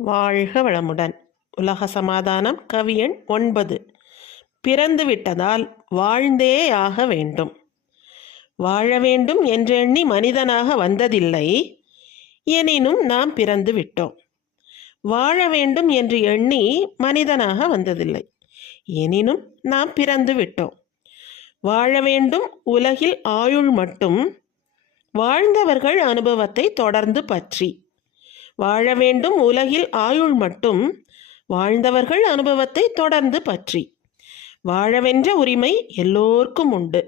வாழ்க வளமுடன். உலக சமாதானம். கவி எண் 9. பிறந்து விட்டதால் வாழ்ந்தே ஆக வேண்டும். வாழ வேண்டும் என்றெண்ணி மனிதனாக வந்ததில்லை, எனினும் நாம் பிறந்து விட்டோம். வாழ வேண்டும் என்று எண்ணி மனிதனாக வந்ததில்லை, எனினும் நாம் பிறந்து விட்டோம். வாழ வேண்டும் உலகில் ஆயுள் மட்டும், வாழ்ந்தவர்கள் அனுபவத்தை தொடர்ந்து பற்றி. வாழ வேண்டும் உலகில் ஆயுள் மட்டும், வாழ்ந்தவர்கள் அனுபவத்தை தொடர்ந்து பற்றி. வாழவென்ற உரிமை எல்லோர்க்கும் உண்டு.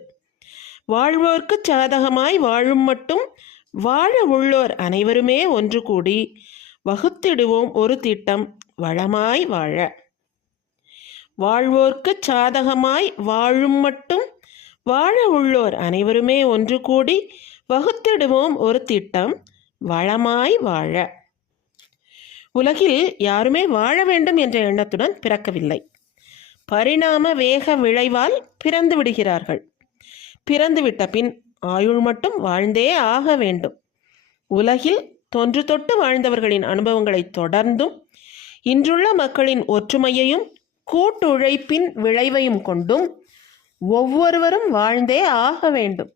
வாழ்வோர்க்கு சாதகமாய் வாழும் மட்டும், வாழ உள்ளோர் அனைவருமே ஒன்று கூடி வகுத்திடுவோம் ஒரு திட்டம் வளமாய் வாழ. வாழ்வோர்க்கு சாதகமாய் வாழும் மட்டும், வாழ உள்ளோர் அனைவருமே ஒன்று கூடி வகுத்திடுவோம் ஒரு திட்டம் வளமாய் வாழ. உலகில் யாருமே வாழ வேண்டும் என்ற எண்ணத்துடன் பிறக்கவில்லை. பரிணாம வேக விளைவால் பிறந்து விடுகிறார்கள். பிறந்துவிட்ட பின் ஆயுள் மட்டும் வாழ்ந்தே ஆக வேண்டும். உலகில் தொன்று தொட்டு வாழ்ந்தவர்களின் அனுபவங்களை தொடர்ந்தும், இன்றுள்ள மக்களின் ஒற்றுமையையும் கூட்டுழைப்பின் விளைவையும் கொண்டும் ஒவ்வொருவரும் வாழ்ந்தே ஆக வேண்டும்.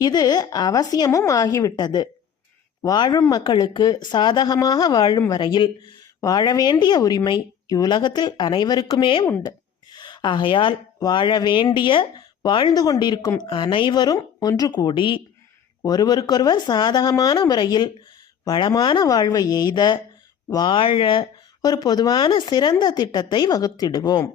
இது அவசியமும் ஆகிவிட்டது. வாழும் மக்களுக்கு சாதகமாக வாழும் வரையில் வாழ வேண்டிய உரிமை இவ்வுலகத்தில் அனைவருக்குமே உண்டு. ஆகையால் வாழ வேண்டிய, வாழ்ந்து கொண்டிருக்கும் அனைவரும் ஒன்று கூடி ஒருவருக்கொருவர் சாதகமான முறையில் வளமான வாழ்வை எய்த வாழ ஒரு பொதுவான சிறந்த திட்டத்தை வகுத்திடுவோம்.